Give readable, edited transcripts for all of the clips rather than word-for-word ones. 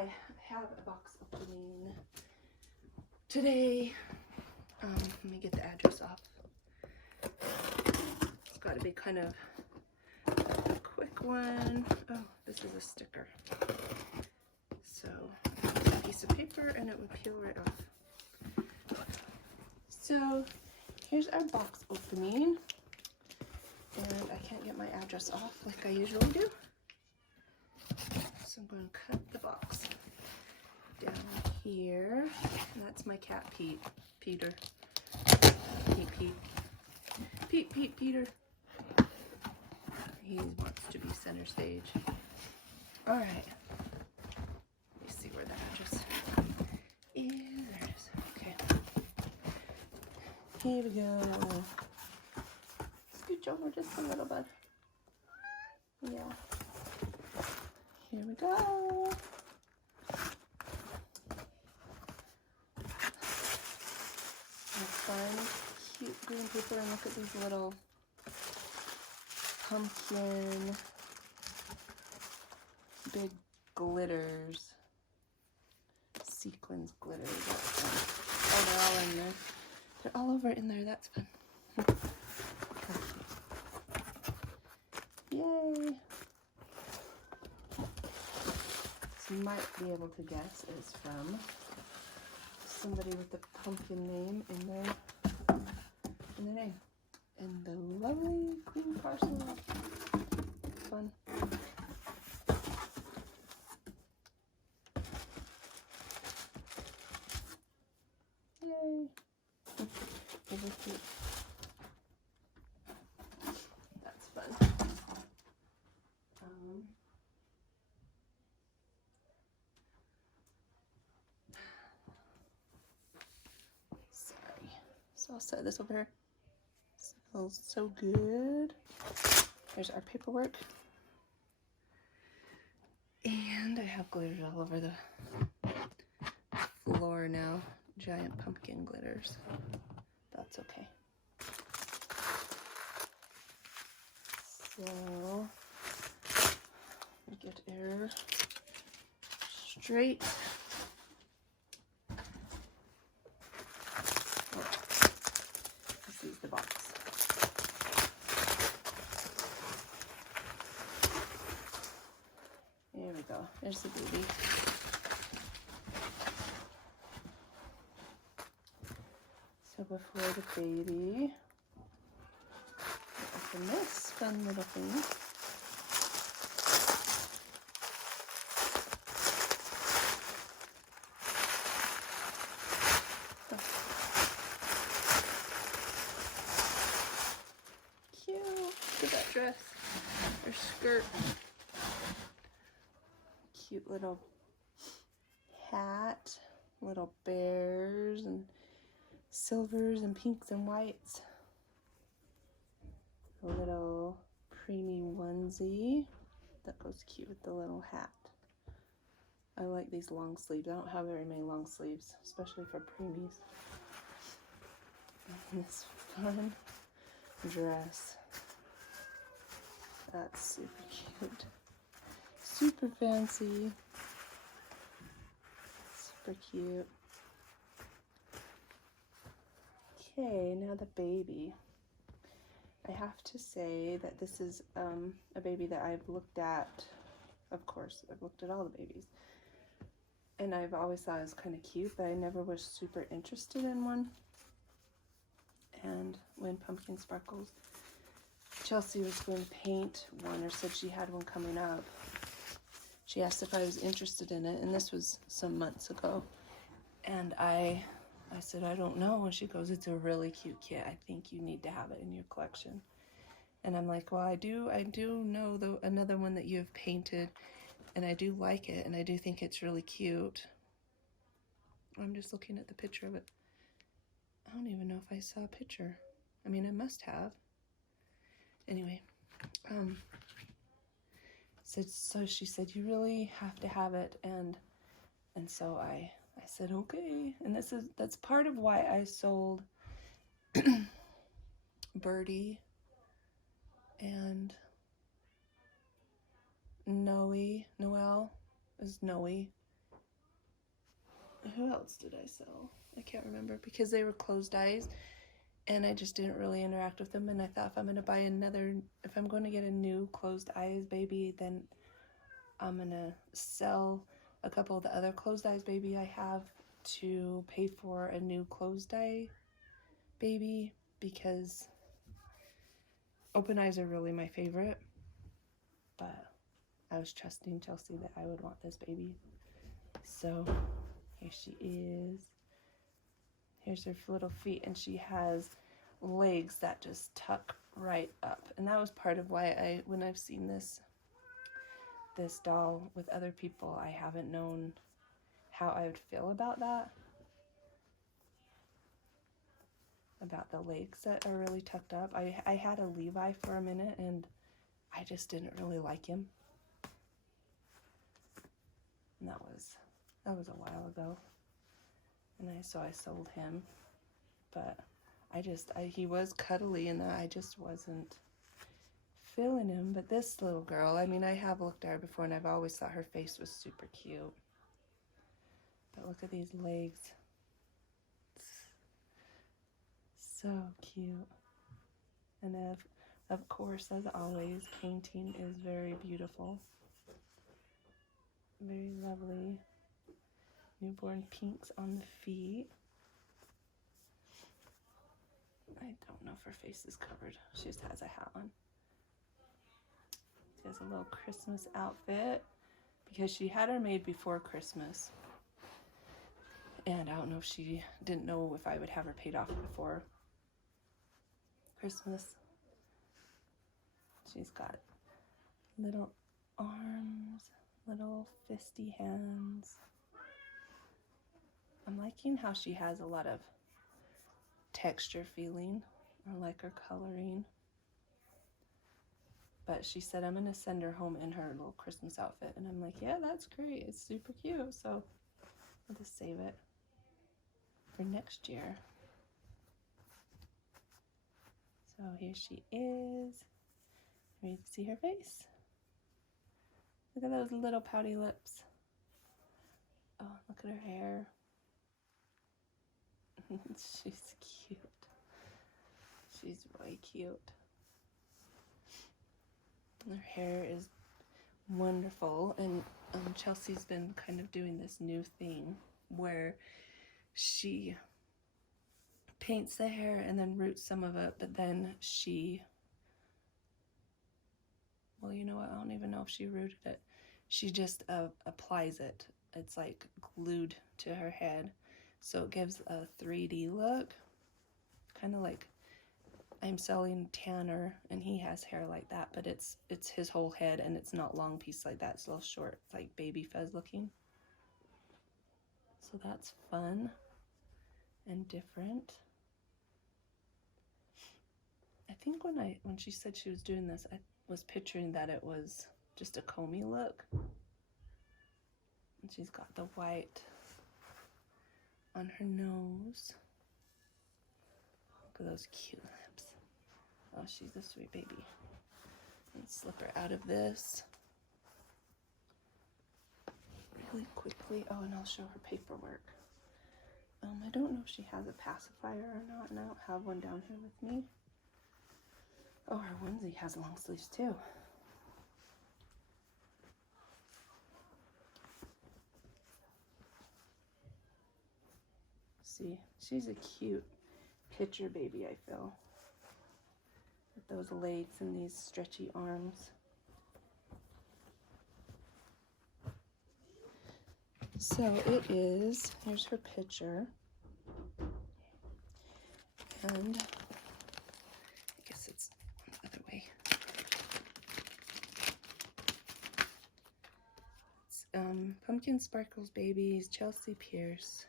I have a box opening today. Let me get the address off. It's got to be kind of a quick one. Oh, this is a sticker. So, a piece of paper and it would peel right off. So, here's our box opening. And I can't get my address off like I usually do. So I'm going to cut the box down here. And that's my cat, Peter. Peter. He wants to be center stage. All right. Let me see where the address is. There it is. Okay. Here we go. Scooch over just a little bit. Yeah. Here we go. Fun, cute green paper, and look at these little pumpkin big glitters, sequins glitters. That's fun. Oh, they're all in there. They're all over in there. That's fun. Yay! So you might be able to guess it's from somebody with the pumpkin name in their name. And the lovely green parcel. Fun. Yay. Really cute. That's fun. So I'll set this over here. Smells so good. There's our paperwork. And I have glitters all over the floor now. Giant pumpkin glitters. That's okay. So, we get air straight. The box. There we go. There's the baby. So before the baby, open this fun little thing. Look at that dress, or skirt. Cute little hat, little bears and silvers and pinks and whites. A little preemie onesie that goes cute with the little hat. I like these long sleeves. I don't have very many long sleeves, especially for preemies. And this fun dress. That's super cute. Super fancy. Super cute. Okay, now the baby. I have to say that this is a baby that I've looked at. Of course, I've looked at all the babies. And I've always thought it was kind of cute, but I never was super interested in one. And when Pumpkin Sparkles Chelsea was going to paint one, or said she had one coming up, she asked if I was interested in it, and this was some months ago. And I said, I don't know. And she goes, it's a really cute kit. I think you need to have it in your collection. And I'm like, well, I do know another one that you've painted, and I do like it, and I do think it's really cute. I'm just looking at the picture of it. I don't even know if I saw a picture. I mean, I must have. Anyway, so she said, you really have to have it, and so I said, okay. And that's part of why I sold Birdie and Noelle is Noe, who else did I sell? I can't remember because they were closed eyes and I just didn't really interact with them. And I thought if I'm going to get a new closed eyes baby, then I'm going to sell a couple of the other closed eyes baby I have to pay for a new closed eye baby, because open eyes are really my favorite. But I was trusting Chelsea that I would want this baby. So here she is. Here's her little feet, and she has legs that just tuck right up. And that was part of why when I've seen this doll with other people, I haven't known how I would feel about that. About the legs that are really tucked up. I had a Levi for a minute, and I just didn't really like him. And that was a while ago. And so I sold him. But he was cuddly, and I just wasn't feeling him. But this little girl, I mean, I have looked at her before, and I've always thought her face was super cute. But look at these legs. So cute. And of course, as always, painting is very beautiful. Very lovely. Newborn pinks on the feet. I don't know if her face is covered. She just has a hat on. She has a little Christmas outfit because she had her made before Christmas. And I don't know if she didn't know if I would have her paid off before Christmas. She's got little arms, little fisty hands. I'm liking how she has a lot of texture feeling. I like her coloring. But she said I'm going to send her home in her little Christmas outfit. And I'm like, yeah, that's great. It's super cute. So I'll just save it for next year. So here she is. Ready to see her face? Look at those little pouty lips. Oh, look at her hair. She's cute. She's really cute. Her hair is wonderful, and Chelsea's been kind of doing this new thing where she paints the hair and then roots some of it, but then well, you know what, I don't even know if she rooted it. She just applies it. It's like glued to her head, so it gives a 3D look, kind of like I'm selling Tanner, and he has hair like that, but it's his whole head, and it's not long piece like that. It's a little short, like baby fuzz looking. So that's fun and different. I think when she said she was doing this, I was picturing that it was just a Comey look. And she's got the white on her nose. Look at those cute lips. Oh, she's a sweet baby. Let's slip her out of this really quickly. Oh, and I'll show her paperwork. I don't know if she has a pacifier or not, and I don't have one down here with me. Oh, her onesie has long sleeves too. See, she's a cute picture baby, I feel. With those legs and these stretchy arms. So it is, here's her picture. And I guess it's the other way. It's Pumpkin Sparkles Babies, Chelsea Pierce.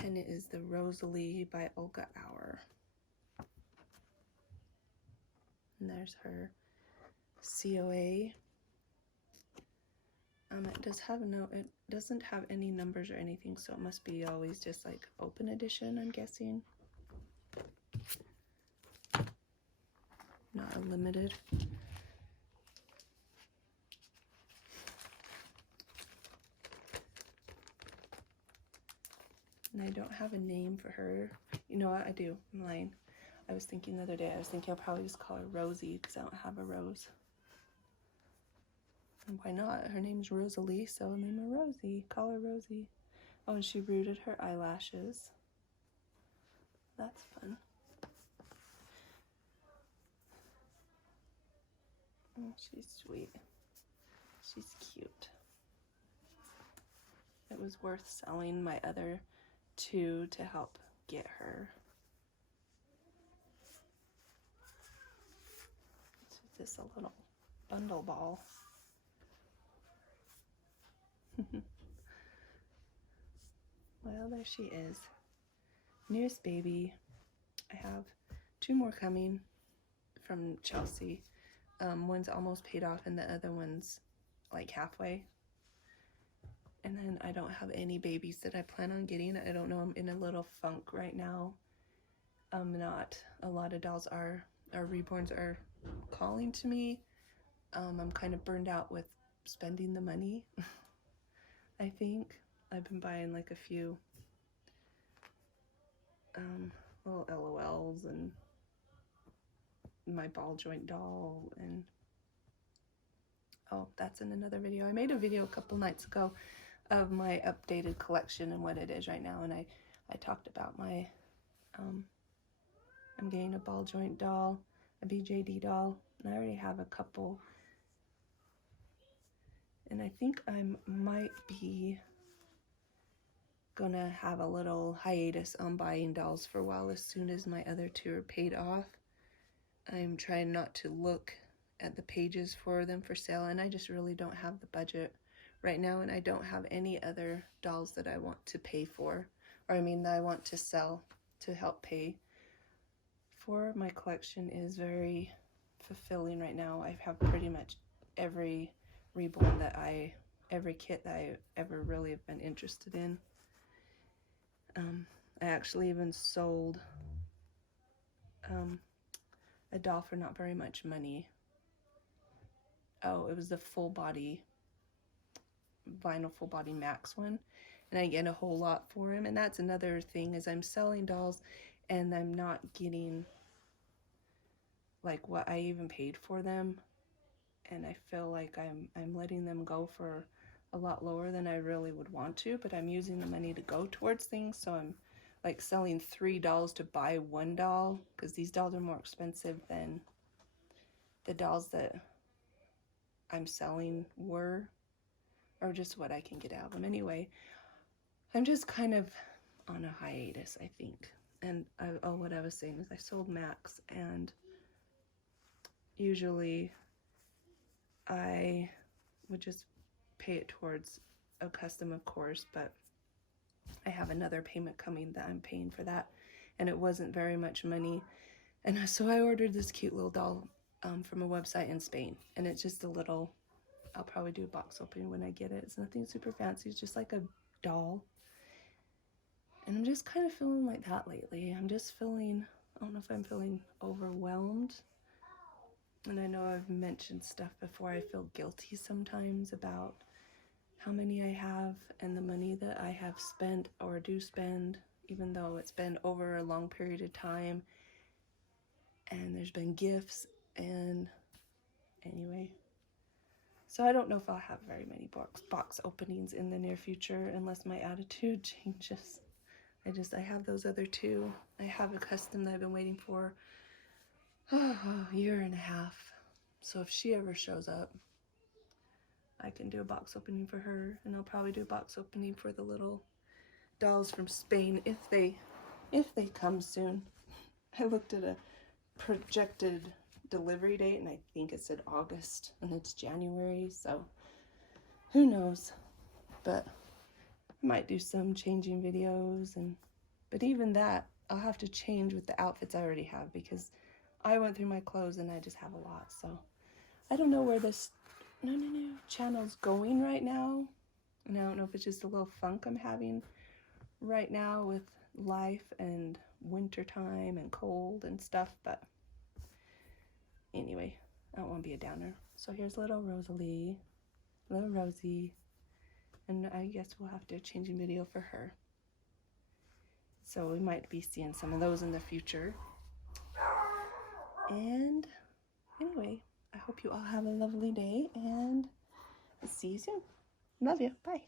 And it is the Rosalie by Olga Auer. And there's her COA. It doesn't have any numbers or anything, so it must be always just like open edition, I'm guessing. Not a limited. And I don't have a name for her. You know what? I do. I'm lying. I was thinking the other day, I'll probably just call her Rosie because I don't have a Rose. And why not? Her name's Rosalie, so I'll name her Rosie. Call her Rosie. Oh, and she rooted her eyelashes. That's fun. Oh, she's sweet. She's cute. It was worth selling my other two to help get her. It's just a little bundle ball. Well, there she is. Newest baby. I have 2 more coming from Chelsea. One's almost paid off and the other one's like halfway. And then I don't have any babies that I plan on getting. I don't know, I'm in a little funk right now. Not a lot of dolls our reborns are calling to me. I'm kind of burned out with spending the money. I think I've been buying like a few little LOLs and my ball joint doll, and oh, that's in another video. I made a video a couple nights ago of my updated collection and what it is right now, and I talked about my I'm getting a ball joint doll, a BJD doll, and I already have a couple, and I think I might be gonna have a little hiatus on buying dolls for a while as soon as my other 2 are paid off. I'm trying not to look at the pages for them for sale, and I just really don't have the budget right now, and I don't have any other dolls that I want to pay for, or I mean that I want to sell to help pay for. My collection is very fulfilling right now. I have pretty much every reborn every kit that I ever really have been interested in. I actually even sold a doll for not very much money. Oh, it was the full body, vinyl full body max one, and I get a whole lot for him. And that's another thing, is I'm selling dolls and I'm not getting like what I even paid for them, and I feel like I'm letting them go for a lot lower than I really would want to, but I'm using the money to go towards things. So I'm like selling 3 dolls to buy 1 doll, because these dolls are more expensive than the dolls that I'm selling were, or just what I can get out of them. Anyway, I'm just kind of on a hiatus, I think. And what I was saying is I sold Max, and usually I would just pay it towards a custom, of course, but I have another payment coming that I'm paying for that, and it wasn't very much money. And so I ordered this cute little doll from a website in Spain, and it's just a little, I'll probably do a box opening when I get it. It's nothing super fancy, it's just like a doll. And I'm just kind of feeling like that lately. I'm just feeling, I don't know if I'm feeling overwhelmed. And I know I've mentioned stuff before. I feel guilty sometimes about how many I have and the money that I have spent or do spend, even though it's been over a long period of time. And there's been gifts, and anyway. So I don't know if I'll have very many box openings in the near future unless my attitude changes. I have those other 2. I have a custom that I've been waiting for a year and a half. So if she ever shows up, I can do a box opening for her, and I'll probably do a box opening for the little dolls from Spain if they come soon. I looked at a projected delivery date, and I think it said August, and it's January, so who knows. But I might do some changing videos, but even that I'll have to change with the outfits I already have, because I went through my clothes and I just have a lot. So I don't know where this channel's going right now, and I don't know if it's just a little funk I'm having right now with life and winter time and cold and stuff, but anyway, I don't want to be a downer. So here's little Rosalie, little Rosie, and I guess we'll have to do a changing video for her. So we might be seeing some of those in the future. And anyway, I hope you all have a lovely day, and I'll see you soon. Love you. Bye.